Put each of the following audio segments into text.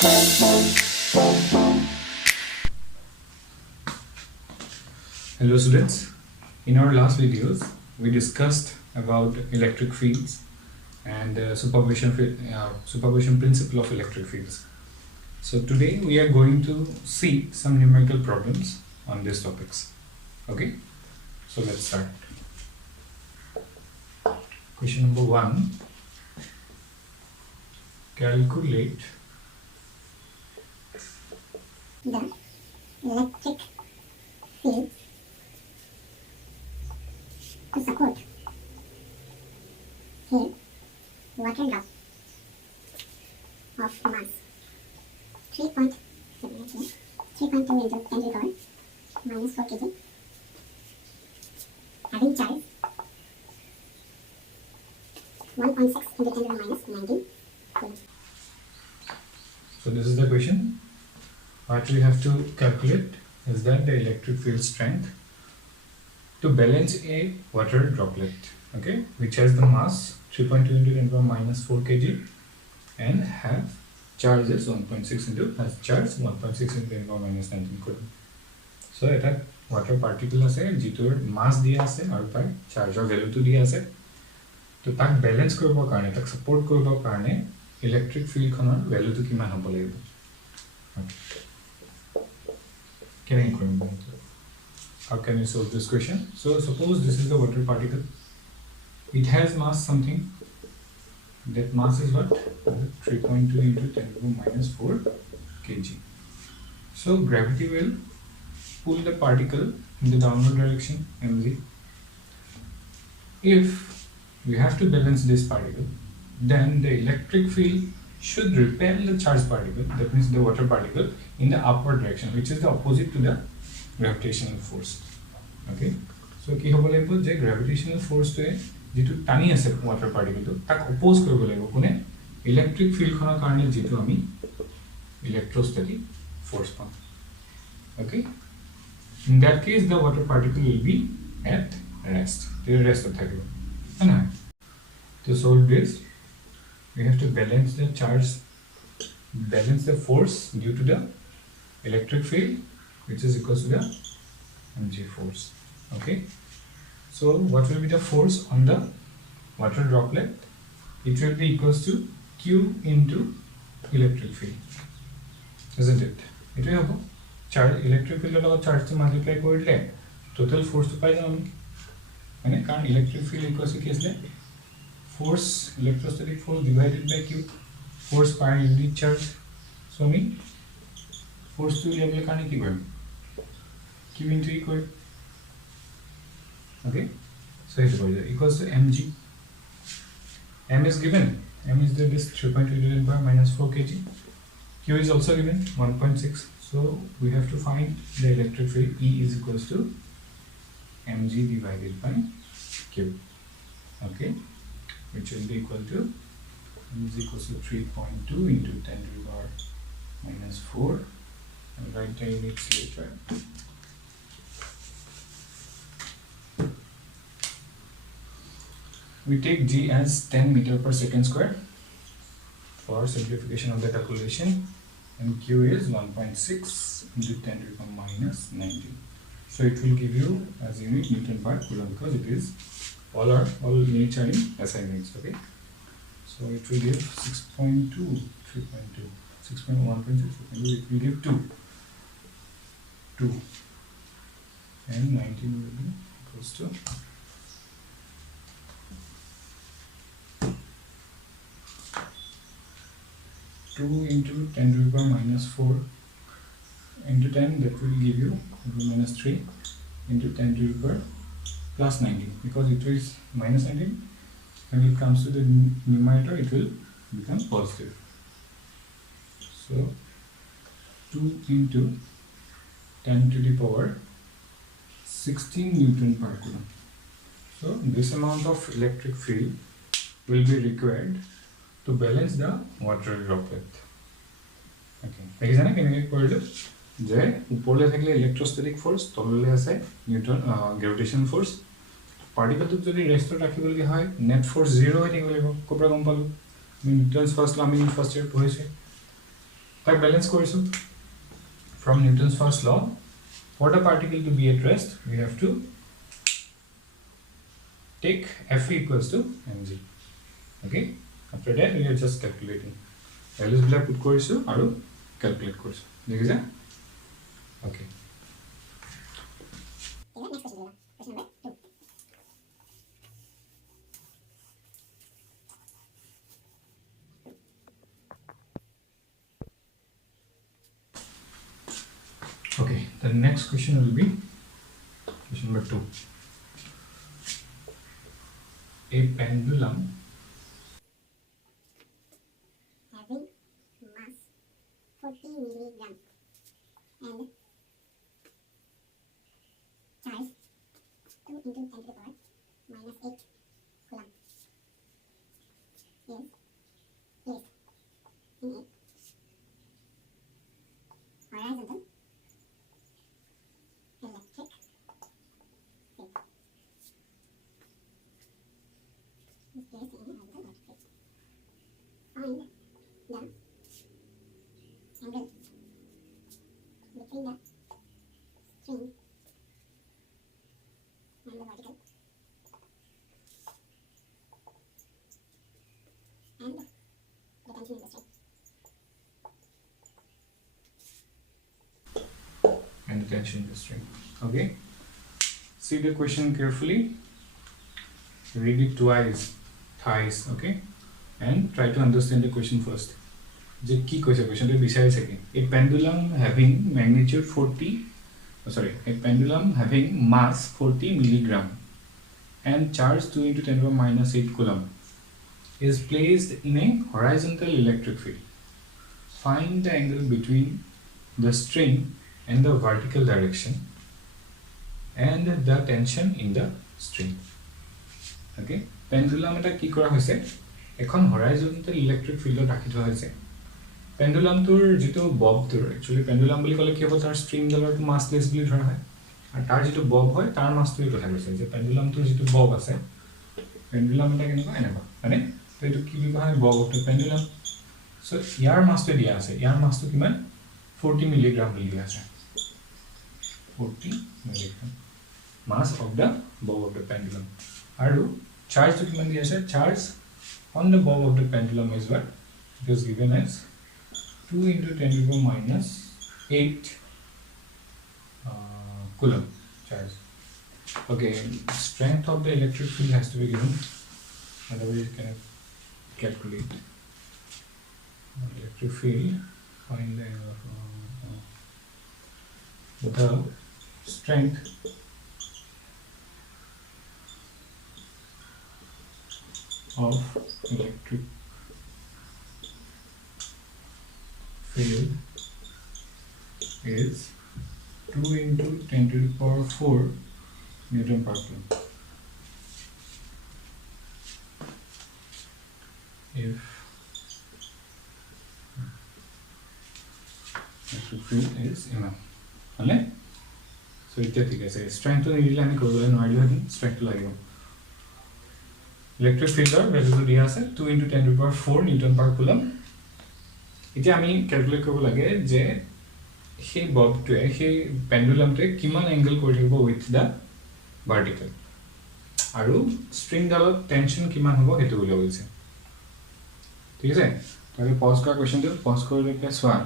Hello students, in our last videos we discussed about electric fields and superposition principle of electric fields. So today we are going to see some numerical problems on these topics. Okay, so let's start. Question number 1. Calculate the electric field to support a water drop of mass 3.2 into 10 to the power minus 4 kg having charge 1.6 into 10 to the minus 19 coulomb. So this is the question. What we have to calculate is that the electric field strength to balance a water droplet, okay, which has the mass 3.2 into 10 to the minus 4 kg and have charges 1.6 into has charge 1.6 into 10 to the minus 19 coulomb. So এটা water particle আছে যিটোৰ mass দিয়া আছে আৰু তাৰ chargeৰ value দিয়া আছে তো তাক balance কৰিবৰ কাৰণে তাক support কৰিবৰ কাৰণে electric field খনৰ value টো কিমান হ'ব লাগিব How can you solve this question? So suppose this is the water particle. It has mass something. That mass is what? 3.2 into 10 to the minus 4 kg. So gravity will pull the particle in the downward direction, mg. If we have to balance this particle, then the electric field should repel the charged particle, that means the water particle, in the upward direction, which is the opposite to the gravitational force. Okay, so ki hobo lagbo je gravitational force to jitu tani ase water particle to tak oppose koribo lagbo kone electric field khonar karone jitu ami electrostatic force pam. Okay, in that case the water particle will be at rest. The rest of thakibo na to solve this we have to balance the charge, balance the force due to the electric field, which is equal to the mg force. Okay, so what will be the force on the water droplet? It will be equals to q into electric field, isn't it? It will have charge electric field লগত charge to multiply কৰিলে total force to পাই যাম মানে কারণ electric field equals to কি আছে force, electrostatic force divided by q, force per unit charge. So I mean force to level karone ki korim q into e korim. Okay, so it equals to mg. M is given, m is the this 3.2 into 10 power minus 4 kg. Q is also given 1.6. So we have to find the electric field. E is equals to mg divided by q. Okay, which will be equal to is equals to 3.2 into 10 to the power minus 4 and write the units later. We take g as 10 meter per second square for simplification of the calculation, and q is 1.6 into 10 to the power minus 19. So it will give you as unit Newton per coulomb because it is all units are in SI units. Okay, so it will give 6.2, 3.2, 6.1.6, it will give 2 and 19 will be equals to 2 into 10 to the power minus 4 into 10, that will give you minus 3 into 10 to the power plus 19, because it is minus 19. When it comes to the numerator, it will become positive. So 2 into 10 to the power 16 Newton per coulomb. So this amount of electric field will be required to balance the water droplet. Okay, example কেনেকৈ কৰিলো যে উপৰলে থাকিলে ইলেক্ট্ৰোস্ট্যাটিক force, তললে আছে Newton গ্ৰেভিটেশনাল force. পার্টিকলটোক যদি ৰেষ্টত ৰাখিবলগীয়া হয় net force 0 হৈ থাকিব লাগিব। কোপৰা গম পালো আমি নিউটনছ ফার্স্ট ল আমি ফার্স্ট ইয়াৰ পঢ়িছে। তাক balance কৰিছো from Newton's first law. For the particle to be at rest, we have to take F equals to mg. Okay, after that we are just calculating values bila put korisu aru calculate korisu dekhiza. Okay, next question number 2. okay, the next question will be question number 2. A pendulum Having mass 40 milligram and charge 2 into 10 to the power minus 8 coulomb is placed in a horizontal electric field. Is placed in a horizontal electric field. Find the angle between the string and the vertical and the tension in the string. and the tension in the string. Okay, see the question carefully, read it twice, thrice, okay, and try to understand the question first. Je ki koise question to bisari sake. A pendulum having magnitude 40, a pendulum having mass 40 milligram and charge 2 into 10 to the minus 8 coulomb is placed in a horizontal electric field. Find the angle between the string and the vertical direction and the tension in the string. Okay, pendulum eta ki kora hoise ekhon horizontal electric field rakhi thoa hoise. Pendulum tur jito bob tur actually pendulum boli kole ki hobo tar string dolor to massless boli dhora hoy ar tar jito bob hoy tar mass tu kotha koise je pendulum tur jito bob ase pendulum eta keneko eneko mane to etu ki bi hoy bob of the pendulum. So yar mass tu dia ase, yar mass tu kiman 40 milligram boli dia ase, 40 milligram mass of the bob of the pendulum. Aru charge to kiman dia ase, charge on the bob of the pendulum is what it is given as 2 into 10 to the minus 8 coulomb charge. Okay, strength of the electric field has to be given, otherwise you can calculate electric field. Find the strength of electric field is 2 into 10 to the power 4 Newton per coulomb. If electric field is enough, okay? So it's strength to the line strength to like electric field value to dia ase 2 into 10 to the power 4 Newton per coulomb. এতিয়া আমি calculate কৰিব লাগে যে সেই ববটোৱে সেই পেন্ডুলামটোৱে কিমান angle কৰি থাকিব উইথ দা ভাৰ্টিকেল আৰু স্ট্ৰিং ডালত টেনশন কিমান হ'ব হেতু উলিয়াব গৈছে। ঠিক আছে, তাকে পজ কৰা কোৱেশ্চনটো পজ কৰি লৈ চোৱা,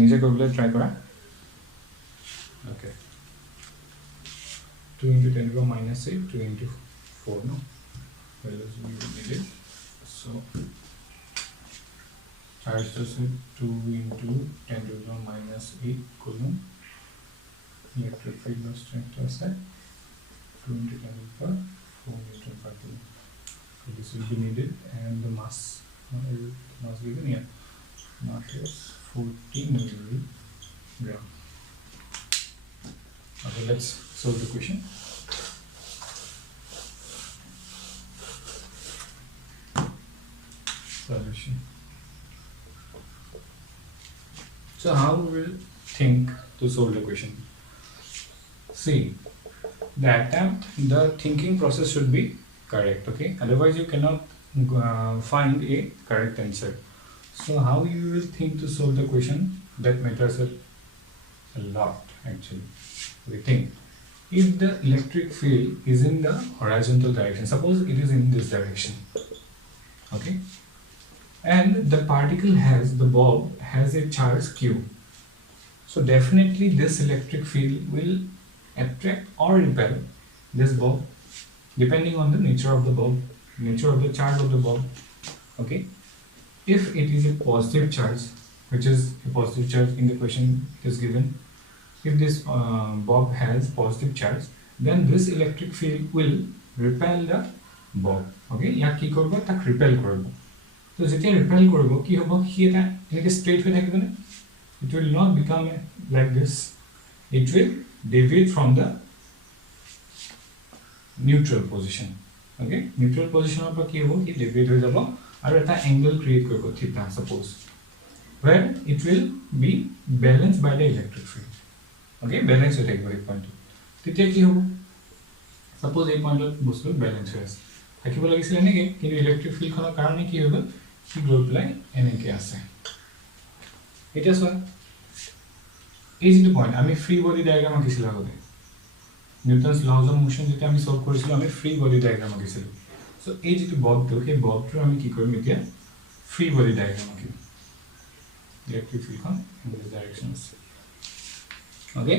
নিজে কৰিবলৈ ট্ৰাই কৰা। ওকে, 2 into 10 to the minus 8, 2 into 4, no? Values we needed. So charge is 2 into 10 to the minus 8 coulomb. Electric field strength is 2 into 10 to the power 4 Newton per coulomb. So this will be needed, and the mass given here. Mass is 40 milligram. Okay, let's solve the question. Solution. So how we will think to solve the question? See, the thinking process should be correct, okay? Otherwise you cannot find a correct answer. So how you will think to solve the question? that matters a lot actually. We think if the electric field is in the horizontal direction, suppose it is in this direction, okay, and the particle has, the bulb has a charge q, so definitely this electric field will attract or repel this bulb depending on the nature of the bulb, nature of the charge of the bulb, okay. If it is a positive charge, which is a positive charge in the question is given, if this bulb has positive charge, then this electric field will repel the bulb, okay. ইয়াক কি কৰিব, তাক repel কৰিব, তো যেতিয়া repel কৰিব কি হ'ব, কি এটা এনেকৈ straight হৈ থাকিব নে, it will not become like this, it will deviate from the neutral position, okay. neutral position of কি হ'ব, কি deviate হৈ যাব আৰু এটা angle create কৰিব theta suppose, where it will be balanced by the electric field, okay. balance হৈ থাকিব এই পইণ্টটো, তেতিয়া কি হ'ব, suppose এই পইণ্টত বস্তু balance হৈ আছে, থাকিব লাগিছিল এনেকৈ, কিন্তু ইলেক্ট্ৰিক ফিল্ডখনৰ কাৰণে কি হৈ গ'ল, কি গৈ পেলাই এনেকৈ আছে। এতিয়া চোৱা এই যিটো পইণ্ট আমি ফ্ৰী বডি ডায়েগ্ৰাম আঁকিছিলোঁ আগতে, নিউটনছ লজ অফ মোশ্যন যেতিয়া আমি সলভ কৰিছিলোঁ আমি ফ্ৰী বডি ডায়েগ্ৰাম আঁকিছিলোঁ, চ' এই যিটো ববটো সেই ববটোৰ আমি কি কৰিম এতিয়া ফ্ৰী বডি ডায়েগ্ৰাম আঁকিম, ইলেক্ট্ৰিক ফিল্ডখন ইন দিছ ডাইৰেকশ্যন আছে, okay.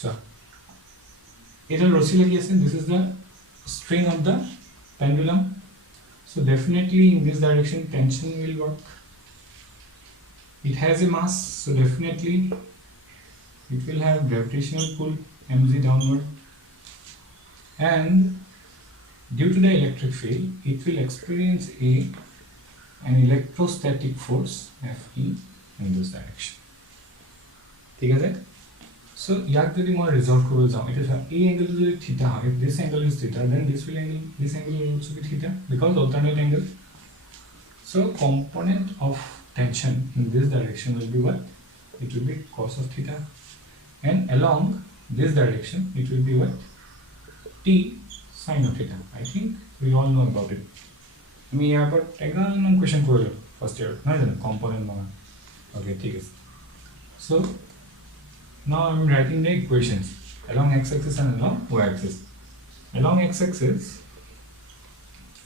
So এটা ৰছী লাগি আছে, this is the string of the pendulum, so definitely in this direction tension will work, it has a mass, so definitely it will have gravitational pull mg downward, and due to the electric field it will experience an electrostatic force Fe in this direction, ঠিক আছে। So ইয়াক যদি মই resolve কৰিব যাওঁ, এটা চোৱা এই এংগলটো যদি থিটা হয়, if this angle is theta then this angle will also be theta because alternate angle, so component of tension in this direction will be what, it will be cos of theta, and along this direction it will be what, t sin of theta, I think we all know about it, আমি ইয়াৰ পৰা একদম question কৰিলোঁ first year নহয় জানো, component মানে, okay ঠিক আছে। So now I am writing the equations along x-axis and along y-axis. Along x-axis,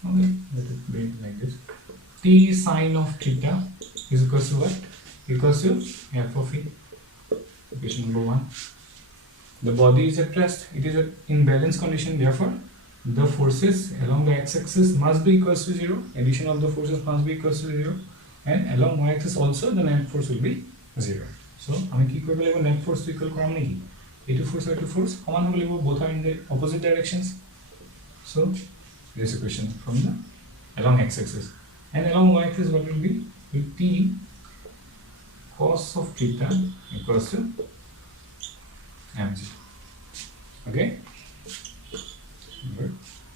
okay, let it be like this, t sin of theta is equal to what, equals to f of e, equation number 1. The body is at rest, it is in balance condition, therefore the forces along the x-axis must be equals to 0, addition of the forces must be equals to 0, and along y-axis also the net force will be 0. So আমি কি কৰিব লাগিব, net force to equal কৰাম নেকি, এইটো force আৰু এইটো force সমান হ'ব লাগিব, both are in the opposite directions, so this equation from the along x-axis, and along y-axis what will be, t cos of theta equals to mg, okay.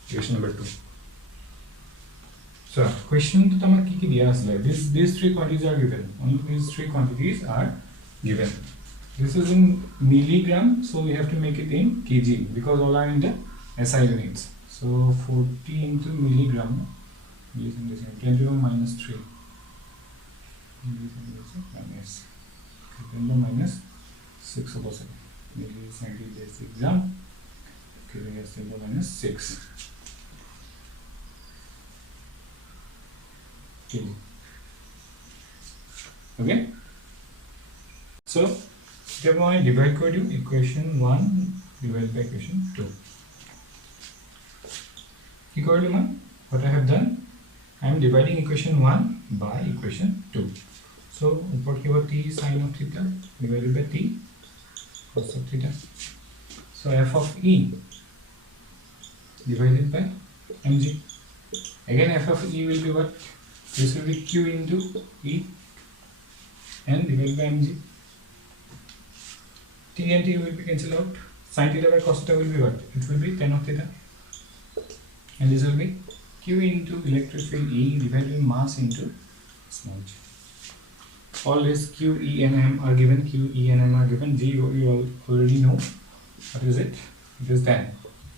Equation number 2. So question to tamar ki diya asle, these three quantities are given, only these three quantities are given, this is in milligram, so we have to make it in kg because all are in the SI units, so 40 into milligram, 10 to the minus 3 minus 10 to the minus 6 over 7, this is this exam giving us 10 to the minus 6 kg, okay. So if I divide equation 1 divided by equation 2, what I have done, I am dividing equation 1 by equation 2, so t sin of theta divided by t cos of theta, so f of e divided by mg, again f of e will be what, this will be q into e and divided by mg, t and t will be cancelled out, sin theta by cos theta will be what, it will be tan of theta, and this will be q into electric field E divided by mass into small g. All this q, e and m are given, q, e and m are given, g you all already know, what is it, it is tan,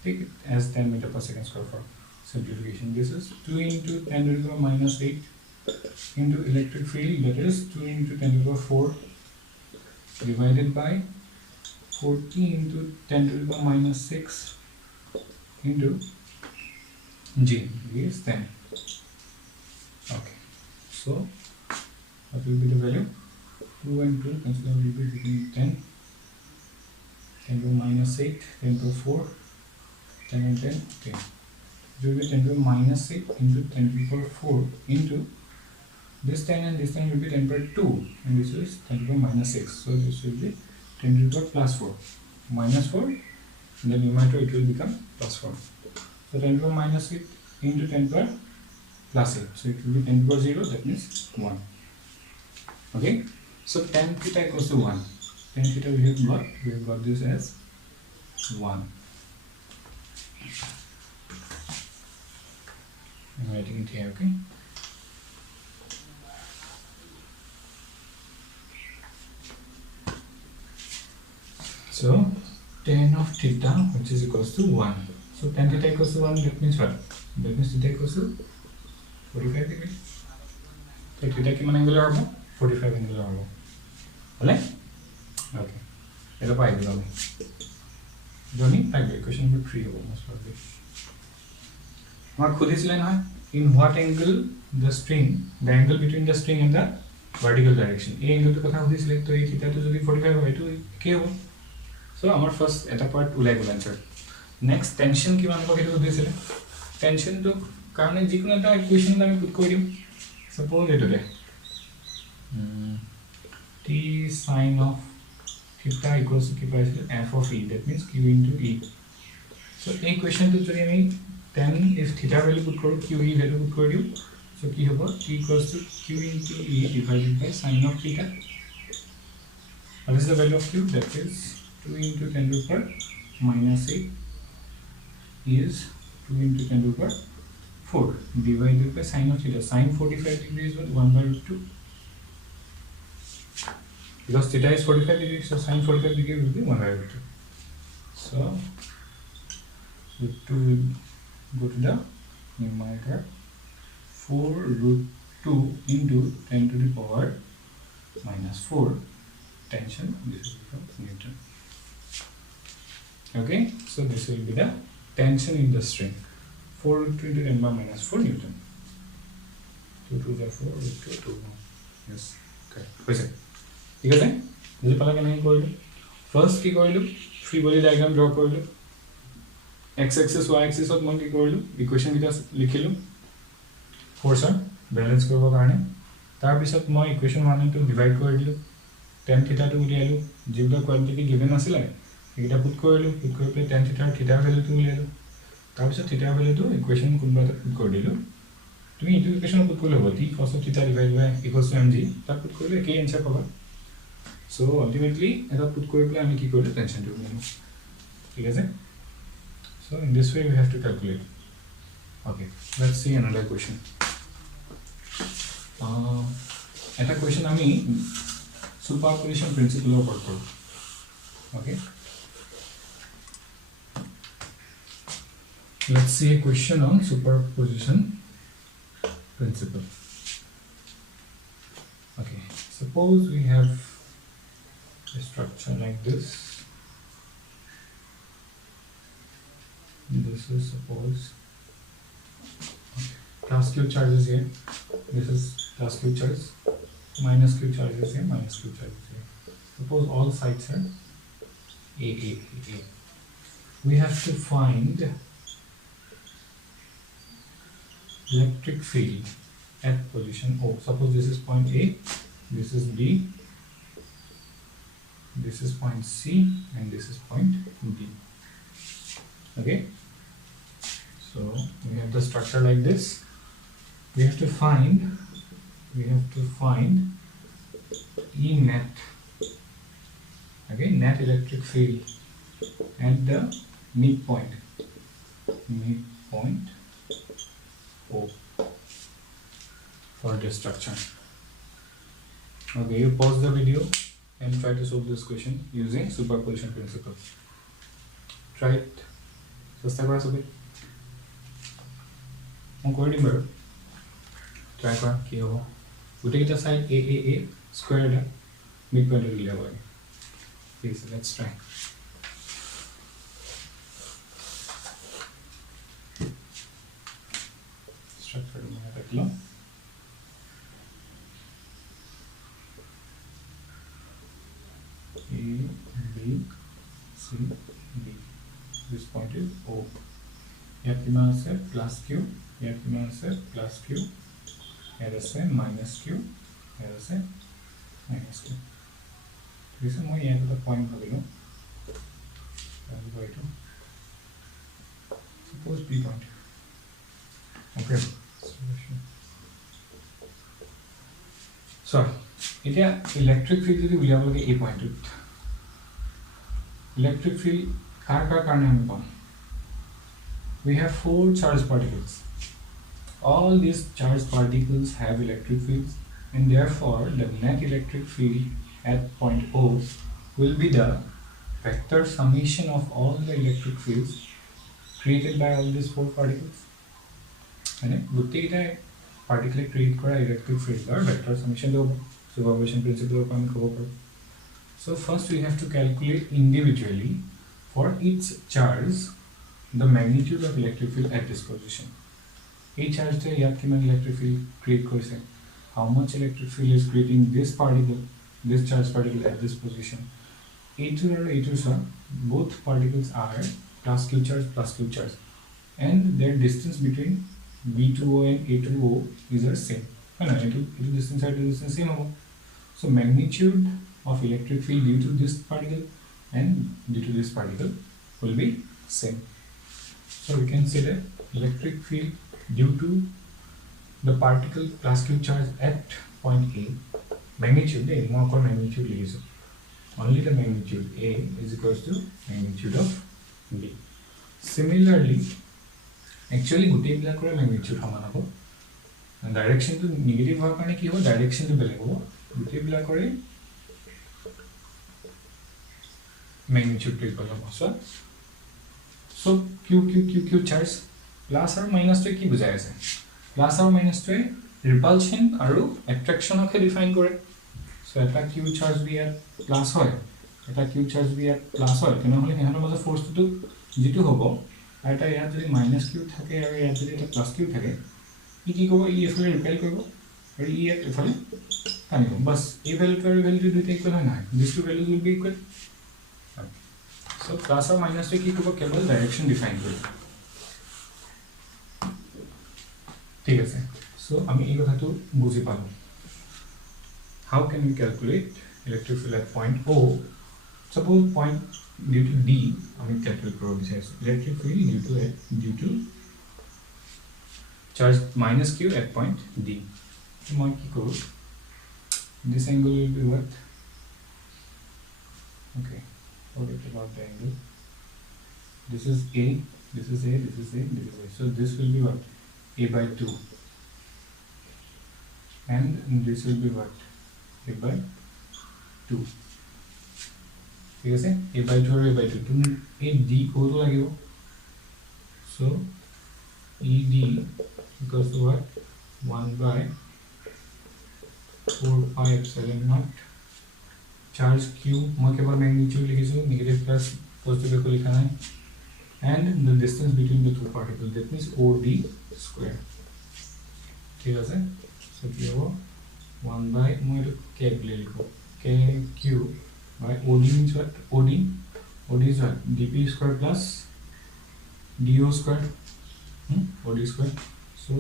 take it as 10 meter per second square for simplification. This is 2 into 10 to the power minus 8 into electric field, that is 2 into 10 to the power 4 divided by 40 into 10 to the power minus 6 into G is 10. Okay, so what will be the value? 2 and 2 consider will be between 10, 10 to the minus 8, 10 to the 4, 10 and 10, 10. It will be 10 to the minus 8 into 10 to the power 4 into this 10 and this 10 will be 10 to the power 2 and this is 10 to the minus 6. So this will be 10 to the power plus 4 minus 4, in the numerator it will become plus 4. So 10 to the power minus 8 into 10 to the power plus 8. So it will be 10 to the power 0, that means 1. Okay, so tan theta equals to 1. Tan theta we have got this as 1. I'm writing it here, okay. So tan of theta, which is equals to 1. So tan theta equals to 1, that means what? That means theta equals to 45 degree. So theta ki man angle hobo? 45 angle hobo. Right? Okay. Eta pai dilu ami. Joni tagbe question number 3 hobo most probably. Amar khudisile na in what angle the string, the angle between the string and the vertical direction. A angle to kotha khudisile, to ei theta to jodi 45 hoy to ke hobo. So our first eta part ulai gol answer. Next tension ki man ko ketu khudisile. Tension to karone jikono eta equation ami put kori dim. Suppose eto de T sine of theta equals to f of e, that means q into e. So equation to jodi ami 10 if theta value put koro, q e value put kori diu. So ki hobo t equals to q into e divided by sine of theta. What is the value of q? That is 2 into 10 to the power minus 8 is 2 into 10 to the power 4 divided by sine of theta. Sine 45 degrees is 1 by root 2. Because theta is 45 degrees, so sine 45 degree will be 1 by root 2. So root 2 will go to the numerator. 4 root 2 into 10 to the power minus 4 tension. This will become Newton. Okay, so this will be the tension in the string. 4 root 2 into 10 power minus 4 Newton. 2 to the 4 root 2 2 1. Yes. Okay. Hoise. ঠিক আছে বুঝি পালা কেনে কৰিলো first কি কৰিলো free body diagram draw কৰিলো x axis y axis ত মই কি কৰিলো ইকুৱেচন কিটা লিখিলো ফোৰ্সৰ ব্যালেন্স কৰিব কাৰণে তাৰ পিছত মই ইকুৱেচন 1 and 2 ডিভাইড কৰি দিলো tan থিটা টো উলিয়ালো যিটা কোৱান্টিটি গিভেন আছিল এইটা পুট কৰিলো পুট কৰি পেলাই tan থিটাৰ থিটা ভ্যালুটো উলিয়ালো তাৰ পিছত থিটা ভ্যালুটো ইকুৱেচন কোনবা এটা পুট কৰি দিলো তুমি ইটো ইকুৱেচন পুট কৰিলে হ'ব t cos of theta divided by equals to mg তাৰ পুট কৰিলে কি আনসাৰ পাবা so ultimately eta put kori pele ami ki korilo tension to menu thik ache so in this way we have to calculate okay let's see another question eta question ami superposition principle of work okay let's see a question on superposition principle okay suppose we have a structure like this. This is suppose plus q charges here. This is plus q charges, minus q charges here, minus q charges here. Suppose all sides are a. We have to find electric field at position O. Suppose this is point A, this is B. This is point C and this is point D. Okay, so we have the structure like this. We have to find E net. Okay, net electric field at the midpoint O for this structure. Okay, you pause the video and try to solve this question using superposition principle. Try it. Chesta kora sobe. মই কৰি দিম বাৰু try কৰা কি হ'ব গোটেইকেইটা side এ square এটা mid পইণ্টত উলিয়াব লাগে ঠিক আছে লেটছ ট্ৰাই স্ট্ৰাকচাৰ মই এটা লওঁ A, B, C, D. This point is O. ইয়াত কিমান আছে প্লাছ কিউ ইয়াত কিমান আছে প্লাছ কিউ ইয়াত আছে মাইনাছ কিউ ইয়াত আছে মাইনাছ কিউ ঠিক আছে মই ইয়াত এটা পইণ্ট ভাবিলোঁ এইটো suppose B point okay solution so এতিয়া ইলেক্ট্ৰিক ফিল্ড যদি উলিয়াব লাগে এই পইণ্টত ইলেক্ট্ৰিক ফিল্ড কাৰ কাৰণে আমি পাম we have 4 charged particles all these charged particles have electric fields and therefore the net electric field at point O will be the vector summation of all the electric fields created by all these 4 particles and গোটেইটা particle create কৰা electric field or vector summation Dev superposition principle of আমি ক'ব পাৰোঁ so first we have to calculate individually for each charge the magnitude of electric field at this position each charge to yat kiman electric field create korise how much electric field is creating this particle this charge particle at this position a2 or a2 sir both particles are plus q charge and their distance between b2o and a2o is the same no it distance are the same so magnitude of electric field due to this particle and due to this particle will be same so we can say that electric field due to the particle plus q charge at point A magnitude more magnitude is only the magnitude A is equals to magnitude of B similarly actually gote bilakor magnitude saman hobo direction to negative hobar karone ki hobo direction to beleg hobo gote bilakor magnitude to equal hobo so q charge plus or minus to ki bujai ase plus or minus to repulsion aru attraction ok define kore so eta q charge bi at plus hoy eta q charge bi at plus hoy keno hole hehator majo force to jitu hobo eta ya jodi minus q thake aru ya jodi eta plus q thake ki kobo e efale repel koribo aru e at efale tanibo bas e value to value duita equal hoy na these two values will be equal so plus or minus to ki kobo kebol direction define koribo ঠিক আছে so আমি এই কথাটো বুজি পালো how can we calculate electric field at point O suppose point due to D আমি calculate করব বিচাৰিছো electric field due to charge minus q at point D মই কি করব this angle will be what okay forget about the angle this is A this is A this is A this is A so this will be what A by 2 and this will be what A by 2 ठीक है A by 2 और A by 2 तुम A D को तो लगे so ED equals to what 1 by 4 pi epsilon naught charge Q मैं केवल magnitude लिखी सो negative plus positive को लिखा है and the distance between the two particles that means OD square ठीक है so क्या हो 1 by मैं K ले लिखो K Q by OD means what OD is what dP square plus DO square OD square so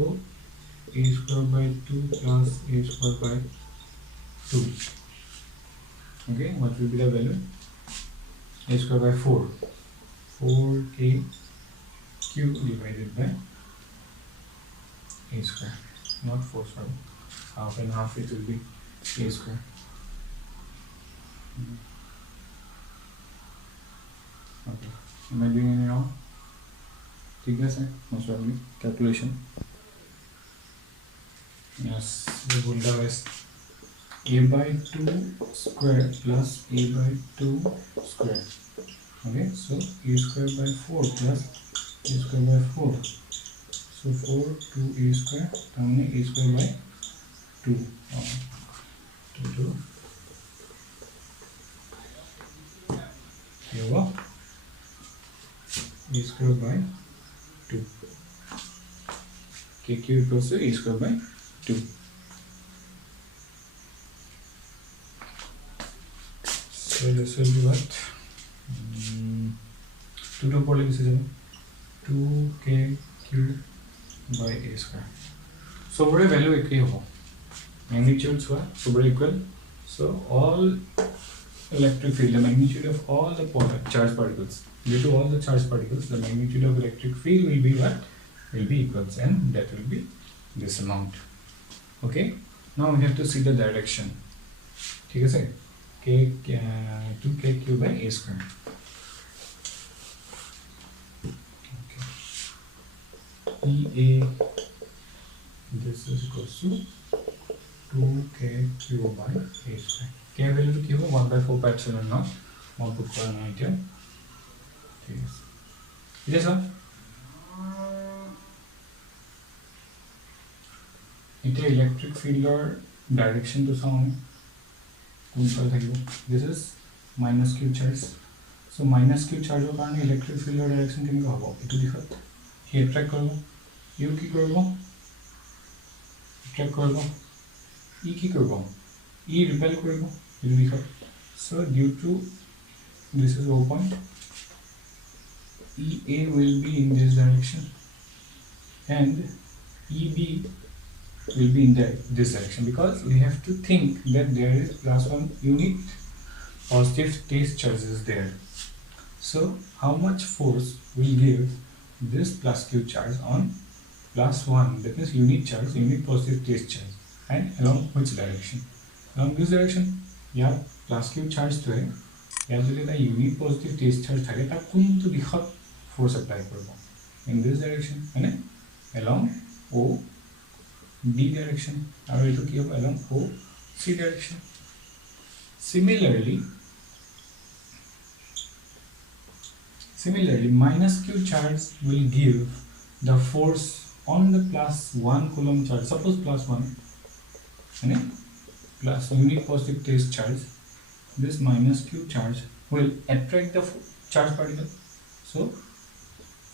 A square by 2 plus A square by 2 okay what will be the value A square by 4K Q divided by A square not 4 sorry half and half it will be A square okay am I doing any wrong ठीक है sir most probably calculation yes we will do is A by 2 square plus A by 2 square okay so A square by 4 plus A square by 4 so So 4 2a square তাহলে a square by 2 2 কি হ'ব a square by 2 kq equals to a square by 2 so this will be what 2 to power is 2kq by a square so what a value equal magnitudes were super equal so all electric field the magnitude of all the charged particles due to all the charged particles the magnitude of electric field will be what will be equals and that will be this amount okay now we have to see the direction ठीक है sir k 2kq by a square EA this is equals to 2kq by a square k value কি হ'ব 1/4 pi epsilon naught মই put কৰা নাই এতিয়া ঠিক আছে ঠিক আছে এতিয়া ইলেক্ট্ৰিক ফিল্ডৰ ডাইৰেকশনটো চাওঁ কোনফালে থাকিব this is -q charge so -q চাৰ্জৰ কাৰণে ইলেক্ট্ৰিক ফিল্ডৰ ডাইৰেকশন কেনেকৈ হ'ব এটো দিশত হি এট্ৰাক্ট কৰিব ইউ কি কৰিব এট্ৰাক্ট কৰিব ই কি কৰিব ই ৰিপেল কৰিব এটো দিশত so due to this is O point EA will be in this direction and EB will be in this direction because we have to think that there is +1 unit positive state charges there so how much force will give this +q charge on +1 that means unit charge unit positive state charge and along which direction along this direction yeah +q charge to hai ইয়াত যদি এটা unit positive test charge থাকে তাক কোনটো দিশত force apply কৰিব in this direction মানে along o d direction আৰু এটো কি হ'ব along o c direction similarly -q charge will give the force on the +1 coulomb charge suppose +1 মানে plus unit positive test charge this -q charge will attract the charge particle so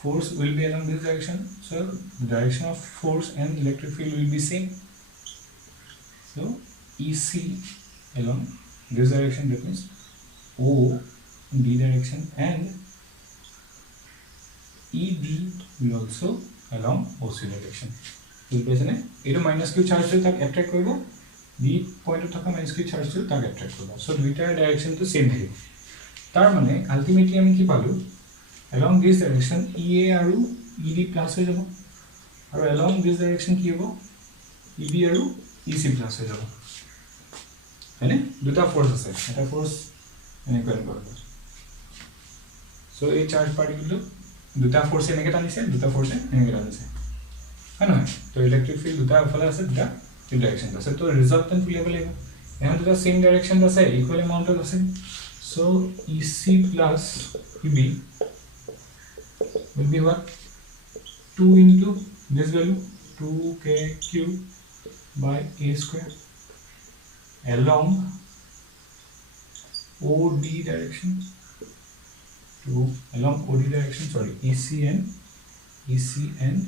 force will be along this direction so the direction of force and electric field will be same so EC along this direction that means O in D direction and ED will also along OC direction বুঝছেনে এটো -q charge to tak attract কৰিব the point of thaka -q charge to tak attract korba so duita direction to same thakib tar mane ultimately ami ki palu along this direction EA aru ED plus hoy jabo aru along this direction ki hobo EB aru EC plus hoy jabo hane duta force ase eta force ene korbo so ei charge particle duta force eneke tanise duta force eneke tanise hano to electric field duta phale ase duta direction আছে তো রিজাল্টেন্ট উলিয়াব লাগিব এখন দুটা same direction আছে equal অ্যামাউন্টত আছে so EC plus EB will be what 2 into this value 2kq by a square along OD direction along OD direction sorry EC and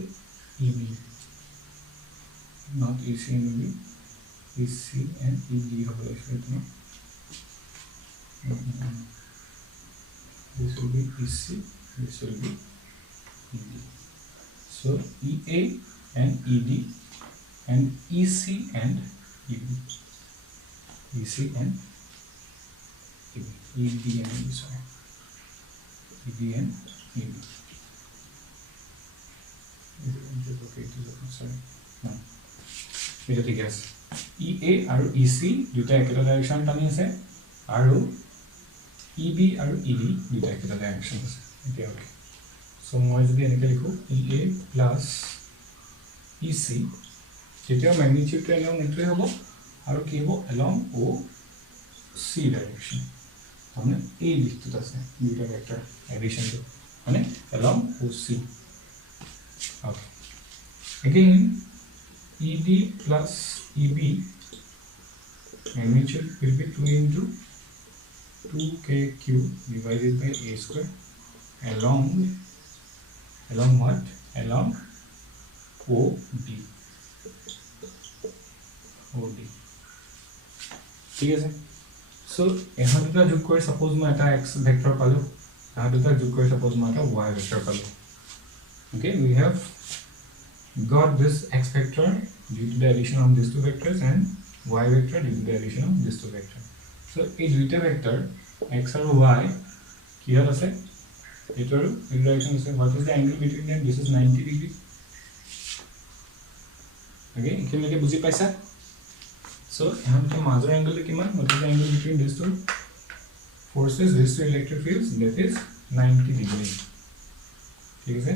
EB not EC and EB EC and ED হবে এখানে this will be EC this will be ED so EA and ED and EC and EB EC and EB ED and EB sorry ED and EB is it okay to sorry no এটা ঠিক আছে EA আৰু EC দুটা একেটা direction টানি আছে আৰু EB আৰু ED দুটা একেটা ডাইরেকশন আছে এটা ওকে সো মই যদি এনেকে লিখো EA plus EC যেতিয়া ম্যাগনিটিউড এলং এন্ট্রি হ'ব আৰু কি হ'ব along OC ডাইরেকশন মানে এই দিকটোত আছে দুটা ভেক্টৰ এডিশনটো মানে along OC okay Again, ED plus EB magnitude will be 2 into 2kq divided by a square along what? Along OD. ঠিক আছে সো এহা দুটা যোগ কৰি সাপোজ মই এটা x ভেক্টৰ পালো এহা দুটা যোগ কৰি সাপোজ মই এটা y ভেক্টৰ পালো okay we have got this x vector due to the addition of these two vectors and y vector due to the addition of these two vectors so এই দুইটা vector x আৰু y কিহত আছে এটাৰ direction আছে what is the angle between them this is 90 degree okay এখানে বুজি পাইছা so यहाँ पे major angle किमान what is the angle between these two forces these two electric fields that is 90 degree ठीक है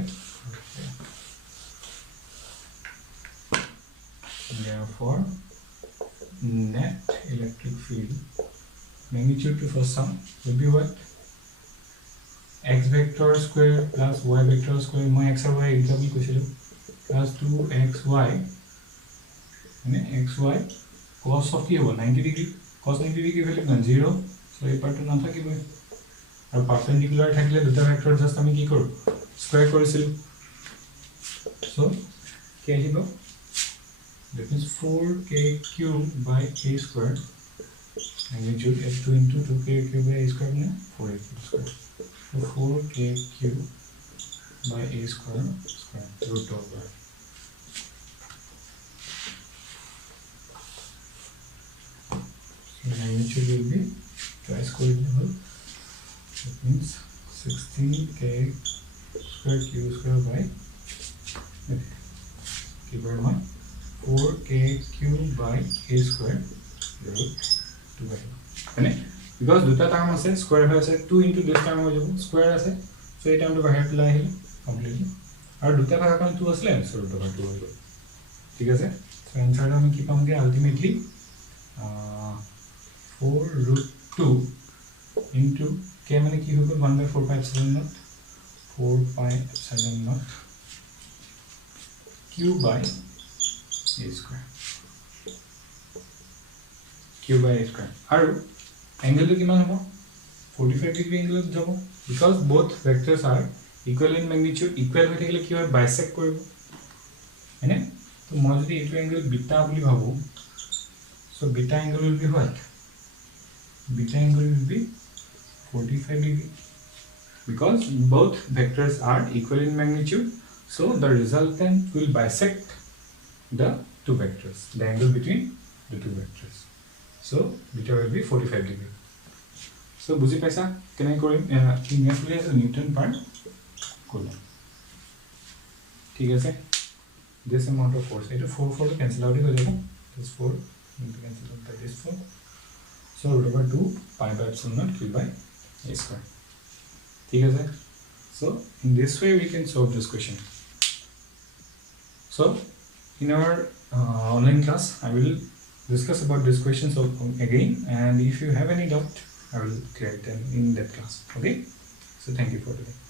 therefore net electric field magnitude to first sum will be what x vector square plus y vector square my x और y example question plus 2xy and xy cos of কি হ'ব 90 degree cos 90 degree value না 0 so এই পার্টটো না থাকিব আর perpendicular থাকলে দুটা vector just আমি কি করব স্কয়ার কৰিছিল সো কি আহিব that means 4k³ by a square magnitude is 2 into 2k³ by a square na 4a³ square so 4k³ by a square root over magnitude will be twice coordinate that means 16k square q square by keep in mind 4k³ by a square root 2 মানে because দুটা term আছে square হয় আছে 2 into this term হৈ যাব square আছে so এই টার্মটো বাহিৰ পেলাই আহিল কমপ্লিটলি আৰু দুটা ভাগাকাৰ 2 আসলে সো root over 2 হৈ গ'ল ঠিক আছে সো এনসারটো আমি কি পামগে আলটিমেটলি 4 root 2 into k মানে কি হবে 1/4π0 4π0 q by a square q by a square আৰু angle কিমান হ'ব 45 degree angle যাব because both vectors are equal in magnitude equal হৈ থাকিলে কি হয় bisect কৰিব মানে তো মই যদি এইটো angle বিটা বুলি ভাবো so beta angle will be what beta angle will be 45 degree because both vectors are equal in magnitude so the resultant will bisect the two vectors the angle between the two vectors so beta will be 45 degree so বুজি পাইছা কেনে কৰিম ইনভাৰ্সলি আছে Newton পাৰ coulomb ঠিক আছে this amount of force এটা 4 to cancel out হৈ যাব this 4 into cancel out by this 4 so root over 2 π/0 q by a square ठीक है sir so in this way we can solve this question so in our online class I will discuss about this question so again and if you have any doubt I will clear them in that class okay so thank you for today